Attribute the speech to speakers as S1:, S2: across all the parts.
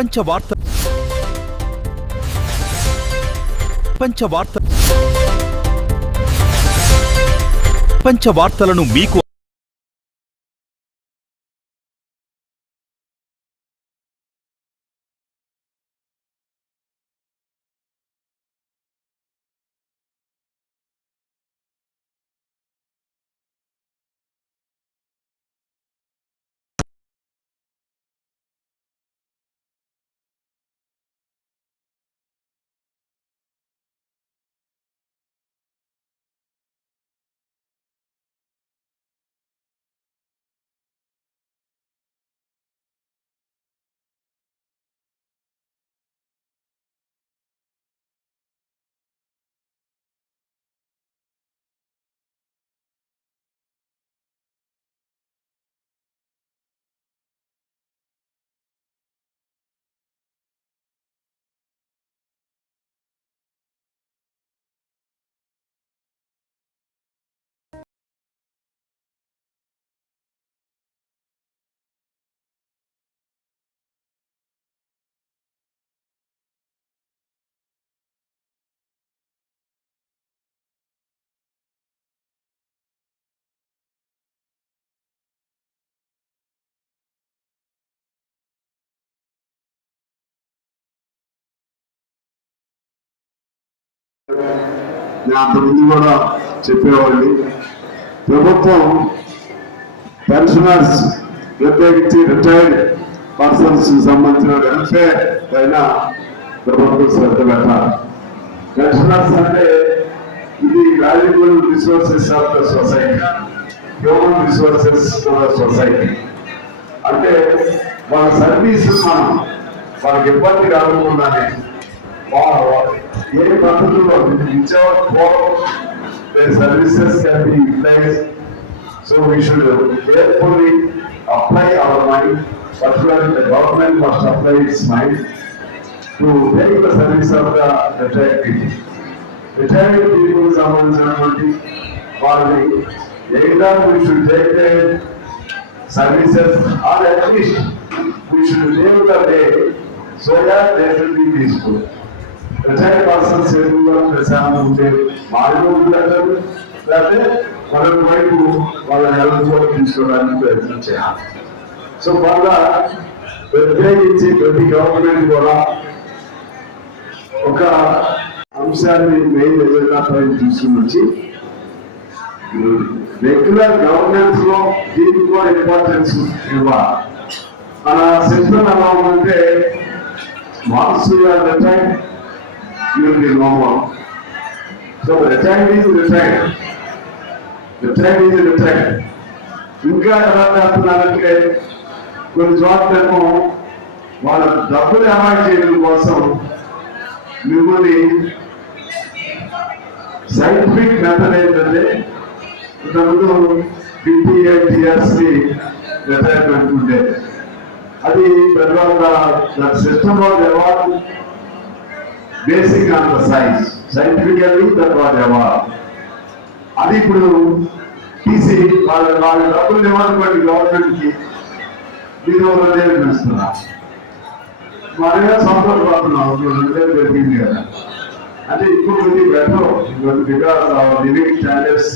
S1: ప్రపంచ వార్త ప్రపంచ వార్త ప్రపంచ వార్తలను మీకు
S2: నేను అంతకుముందు కూడా చెప్పేవాడిని. ప్రభుత్వం పెన్షనర్స్ ప్రత్యేకించి రిటైర్డ్ పర్సన్స్ సంబంధించిన వెల్ఫేర్ పైన ప్రభుత్వం శ్రద్ధ పెట్టాలి. పెన్షనర్స్ అంటే ఇది valuable resources of the society human resources of the society అంటే వాళ్ళ సర్వీస్ మనం వాళ్ళకి ఇబ్బంది కలగకుండానే వాళ్ళ వా- ఏ పద్ధతిలో without their services can be utilized. So we should carefully apply our mind, particularly the government must apply its mind to take the service of the retired people. Retired people సంబంధించినటువంటి వాళ్ళని either we should take their services or at least we should live the day so that they will be peaceful. Retired persons ఎదురుగా ప్రశాంతం ఉంటే వాళ్ళు ఉంటారు లేకపోతే మరొక వైపు వాళ్ళ హెల్త్ కూడా తీసుకోవడానికి ప్రయత్నం చేయాలి. సో వాళ్ళ ప్రత్యేకించి ప్రతి గవర్నమెంట్ కూడా ఒక అంశాన్ని మెయిన్ ఎజెండా పైన తీసుకుని వచ్చి రెగ్యులర్ గవర్నెన్స్లో దీనికి కూడా ఇంపార్టెన్స్ ఇవ్వాలి. మన సెషన్ ఎలా ఉందంటే marks retired will be normal. So the retired is the trend. The Retired is the retired. ఇంకా ఎలా చేస్తున్నారంటే కొన్ని చోట్లేమో వాళ్ళ డబ్బులు అవాయిడ్ చేయడం కోసం మిమ్మల్ని సైంటిఫిక్ మెథడ్ ఏంటంటే ఇంతకుముందు ఫిఫ్టీ ఎయిట్ ఇయర్స్ రిటైర్మెంట్ ఉండే అది పెద్ద system of award basic on the science scientifically that what award అది ఇప్పుడు టీసీ వాళ్ళ వాళ్ళ డబ్బులు ఇవ్వనుకోండి గవర్నమెంట్కి మీరు రెండు వేలు పెంచుతున్నారు మనమే సంతోషపడుతున్నాం రెండు వేలు పెరిగింది కదా. అంటే ఇప్పుడు కొద్ది బెటర్ ఇంకొద్ది because our living standards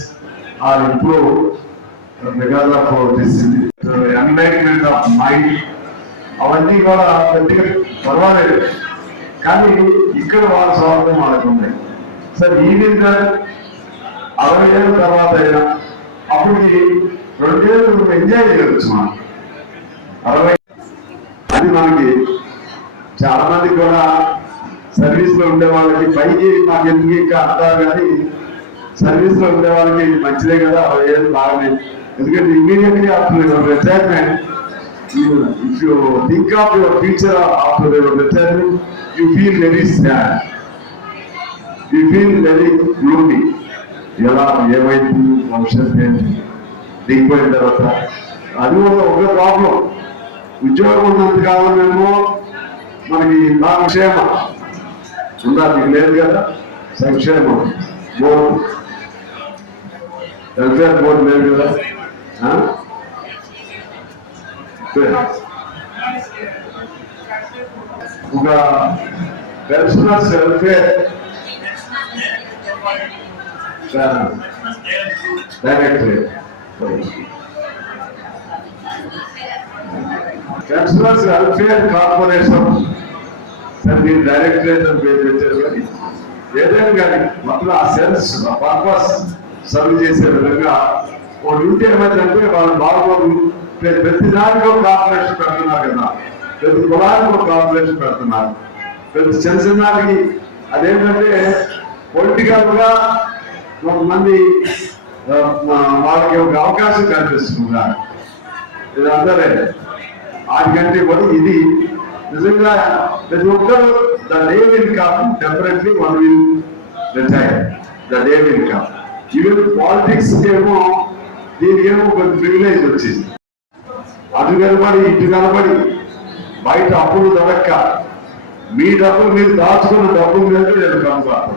S2: are improve because of this enlightenment of mind అవన్నీ కూడా కొద్దిగా పర్వాలేదు. కానీ ఇక్కడ వాళ్ళ స్వార్థం వాళ్ళకుంది సరే ఈ విధంగా అరవై ఏళ్ళ తర్వాత అయినా అప్పటికి రెండేళ్ళు నువ్వు ఎంజాయ్ చేయవచ్చు మనం. అరవై అది మనకి చాలా మంది కూడా సర్వీస్లో ఉండే వాళ్ళకి పైకి మాకు ఎందుకు ఇంకా అంటారు కానీ సర్వీస్లో ఉండే వాళ్ళకి మంచిదే కదా అరవై ఏళ్ళు బాగానే. ఎందుకంటే immediately after your retirement you, if you think of your future after your returning, you feel very sad. You feel very gloomy. ఎలా? ఏమైంది? భవిష్యత్తు ఏంటి? దిగిపోయిన తర్వాత అది ఒక ప్రాబ్లం ఉద్యోగం ఉన్నంత కావాలేమో మనకి బాగా క్షేమ. ఉందా? మీకు లేదు కదా? సంక్షేమం. బోర్డు. వెల్ఫేర్ బోర్డు లేదు కదా? ఒక pensioners welfare directorate pensioners welfare corporation sir మీరు డైరెక్టరేట్ అని పేరు పెట్టారు కానీ ఏదైనా కానీ మొత్తం ఆ సెన్స్ ఆ పర్పస్ సర్వ్ చేసే విధంగా ఒకటి ఉంటే ఏమైందంటే వాళ్ళు బాగోదు ప్రతి దానికి ఒక కార్పొరేషన్ పెడుతున్నారు కదా. ప్రతి కులానికి ఒక కార్పొరేషన్ పెడుతున్నారు ప్రతి చిన్న చిన్నకి అదేంటంటే పొలిటికల్గా కొంతమంది మా- వాళ్ళకి ఒక అవకాశం కల్పిస్తున్నారు. ఇది అందరే. అందుకంటే కూడా ఇది నిజంగా ప్రతి ఒక్కరు the day will come definitely one will retire. The day will come. Even politics ఏమో దీనికి ఏమో ఒక ప్రివిలేజ్ వచ్చింది. అటు నిలబడి ఇటు నిలబడి బయట అప్పులు దొరక్క. మీ డబ్బులు మీరు దాచుకున్న డబ్బులు మీద నేను కనుక్కోను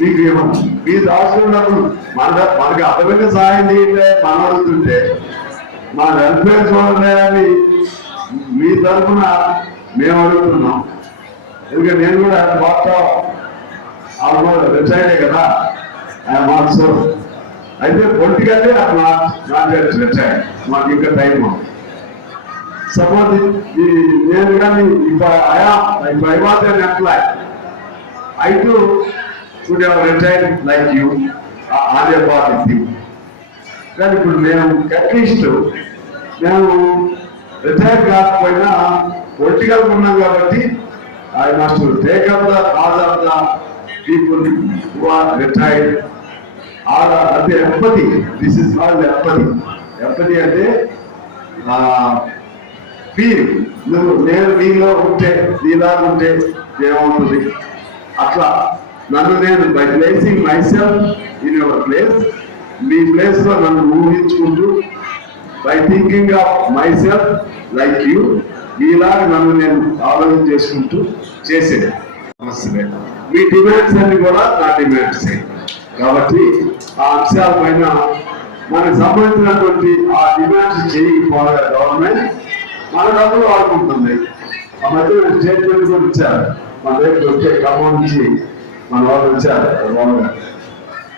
S2: మీకు ఏమో మీరు దాచుకున్న డబ్బులు మన మనకి అర్థమైన సహాయం చేయండి మన అడుగుతుంటే మా వెల్ఫేర్ చూడండి మీ తరఫున మేము అడుగుతున్నాం. ఎందుకంటే నేను కూడా మొత్తం ఆల్మోస్ట్ రిటైర్డే కదా ఆయన ఆల్సో అయితే పొలిటికల్లీ అట్లా నాట్ నాట్ మాకు ఇంకా టైం సపోజ్ ఈ నేను కానీ if I if I was an employ I too could have retired like you on a bat with you కానీ ఇప్పుడు మేము అట్లీస్ట్ మేము రిటైర్ కాకపోయినా పొలిటికల్ ఉన్నాం కాబట్టి I must take up the cause of the people who are retired are అంటే empathy this is called empathy empathy అంటే feel నువ్వు నేను నీలో ఉంటే నీలా ఉంటే ఏమవుతుంది? అట్లా. నన్ను నేను by placing myself in your place మీ ప్లేస్లో నన్ను ఊహించుకుంటూ by thinking of myself like you మీలాగా నన్ను నేను ఆలోచన చేసుకుంటూ చేసేది. సమస్యలే మీ డిమాండ్స్ అన్ని కూడా నా డిమాండ్స్ కాబట్టి ఆ అంశాల పైన మనకు సంబంధించినటువంటి ఆ డిమాండ్స్ చేయకపోవడం గవర్నమెంట్ మన డబ్బులు వాడుకుంటుంది. ఆ మధ్య స్టేట్మెంట్ కూడా ఇచ్చారు. మన దగ్గర వచ్చే ఖమ్మం నుంచి మన వాళ్ళు వచ్చారు గవర్నమెంట్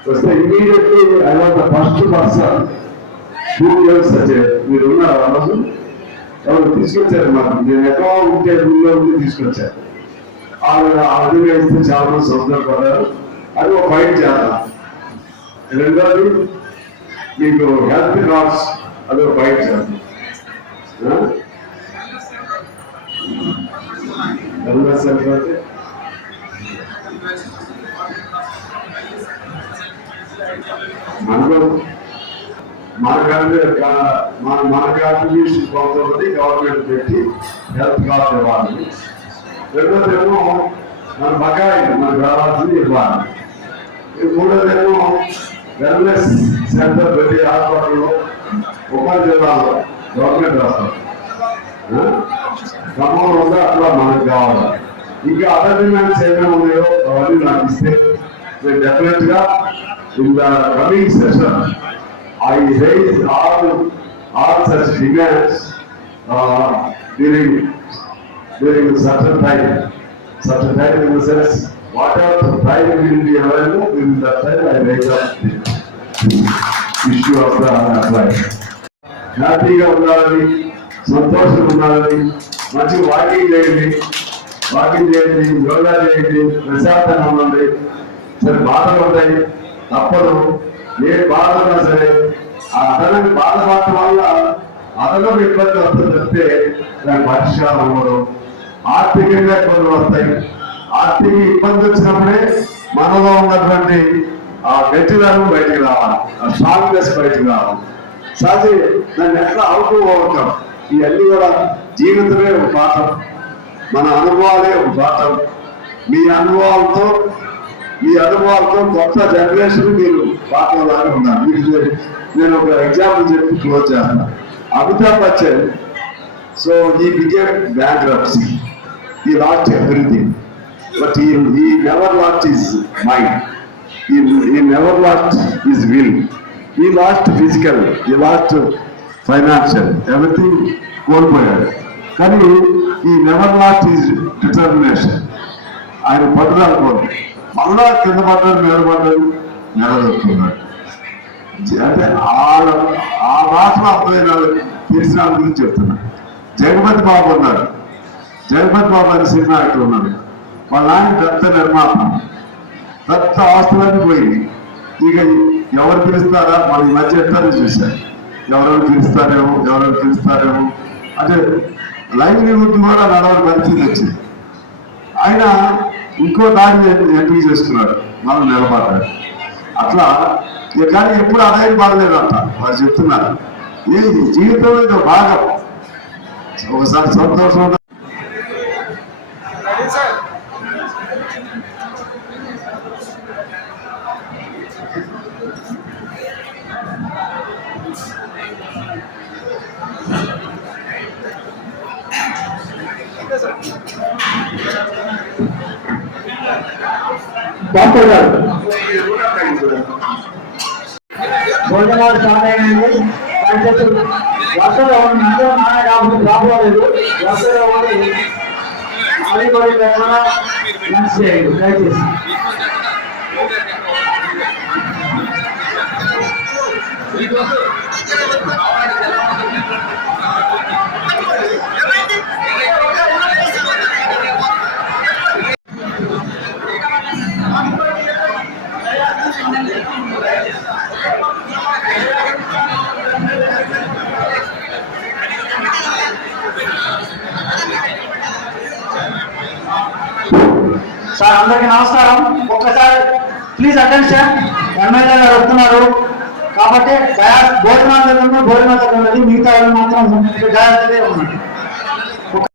S2: వస్తే immediately I was the first person two years వచ్చే మీరు ఉన్నారు ఆ రోజు ఎవరు తీసుకొచ్చారు మరి నేను ఎక్కడో ఉంటే ఊళ్ళో ఉండి తీసుకొచ్చారు ఆవిడ ఆ విధంగా ఇస్తే చాలా మంది సంతోషపడ్డారు అది ఒక ఫైట్ చేద్దాం. రెండోది మీకు హెల్త్ కార్డ్స్ అది ఒక ఫైట్ చేద్దాం వెల్నెస్ సెంటర్ అంటే మనకు మన గవర్నమెంట్ మన మన కాంట్రిబ్యూషన్ కొంతమంది గవర్నమెంట్ పెట్టి హెల్త్ కార్డు ఇవ్వాలి రెండోదేమో మన బకాయిలు మనకు రావాల్సింది ఇవ్వాలి ఈ మూడోదేమో వెల్నెస్ సెంటర్ ప్రతి హాస్పిటల్లో ఉమ్మడి జిల్లాలో గవర్నమెంట్ హాస్పిటల్ ఖమ్మంలో ఉందా అట్లా మనకు కావాలి. ఇంకా అదర్ డిమాండ్స్ ఏమేమి ఉన్నాయో అవన్నీ నాకు ఇస్తే నేను డెఫినెట్గా in the coming session I raise all all such demands during during certain time certain time in the sense sense, whatever the time will be available, in that time I raise up issue of of హ్యాపీగా ఉండాలని సంతోషంగా ఉండాలని మంచి walking చేయండి. Walking చేయండి యోగా చేయండి ప్రశాంతంగా ఉండండి. సరే బాధలు ఉంటాయి తప్పదు. ఏ బాధ ఉన్నా సరే ఆ బాధ బాధపడటం వల్ల అదనపు ఇబ్బంది వస్తుంది తప్పితే దాని పరిష్కారం అవ్వదు ఆర్థికంగా ఇబ్బందులు వస్తాయి. ఆర్థిక ఇబ్బంది వచ్చినప్పుడే మనలో ఉన్నటువంటి ఆ గట్టిదనం బయటికి రావాలి. ఆ స్ట్రాంగ్నెస్ బయటికి రావాలి. సహజ దాన్ని ఎట్లా అవుతూ ఓవర్కమ్ ఇవన్నీ కూడా జీవితమే ఒక పాఠం. మన అనుభవాలే ఒక పాఠం. మీ అనుభవాలతో మీ అనుభవాలతో కొత్త జనరేషన్ మీరు పాఠంలాగా ఉన్నారు. మీకు నేను- ఒక ఎగ్జాంపుల్ చెప్పి క్లోజ్ చేస్తాను. Amitabh Bachchan so he became bankruptcy he lost everything but he never lost is mind he, he never lost his will. He lost physical he lost financial everything కోల్పోయాడు కానీ ఈ నెవర్ లాస్ట్ ఈజ్ డిటర్మినేషన్ ఆయన పట్టుదల కోరు. మళ్ళా కింద పడ్డాడు నిలబడ్డాడు నిలదొక్కున్నాడు అంటే ఆ ఆ భాషలో అర్థమైన తెలిసిన గురించి చెప్తున్నా. జగపతి బాబు ఉన్నారు జగపతి బాబు అనే సినిమా యాక్టర్ ఉన్నాడు. వాళ్ళ ఆయన దత్త నిర్మాత. రక్త ఆస్తులన్నీ పోయింది. ఇక ఎవరు పిలుస్తారా? మన ఈ మధ్య ఎట్లా చూశారు ఎవరెవరు పిలుస్తారేమో ఎవరెవరు పిలుస్తారేమో. అంటే లైవ్లీహుడ్ కూడా నడవని పరిస్థితి వచ్చింది. ఆయన ఇంకో దాన్ని ఎంపిక చేసుకున్నాడు. మనం నిలబడ్డాడు. అట్లా ఇక కానీ ఎప్పుడు ఆదాయం బాగలేదంట వారు చెప్తున్నారు. ఏ జీవితం ఇది భాగం. ఒకసారి సంతోషం ఉంటుంది.
S3: డాక్టర్ గారు భోజనాలు స్టార్ట్ అయినాయండి దయచేసి వరుసలో నన్ను నాన్న కాబట్టి రాబోలేదు వరుసలో ఉండి అది కూడా ఏమైనా లంచ్ చేయండి దయచేసి సార్ అందరికీ నమస్కారం. ఒక్కసారి ప్లీజ్ అటెన్షన్ ఎమ్మెల్యే గారు వస్తున్నారు. కాబట్టి భోజనాలు భోజనాలు దగ్గర ఉన్నది మిగతా వాళ్ళు మాత్రం డయాస్ దగ్గర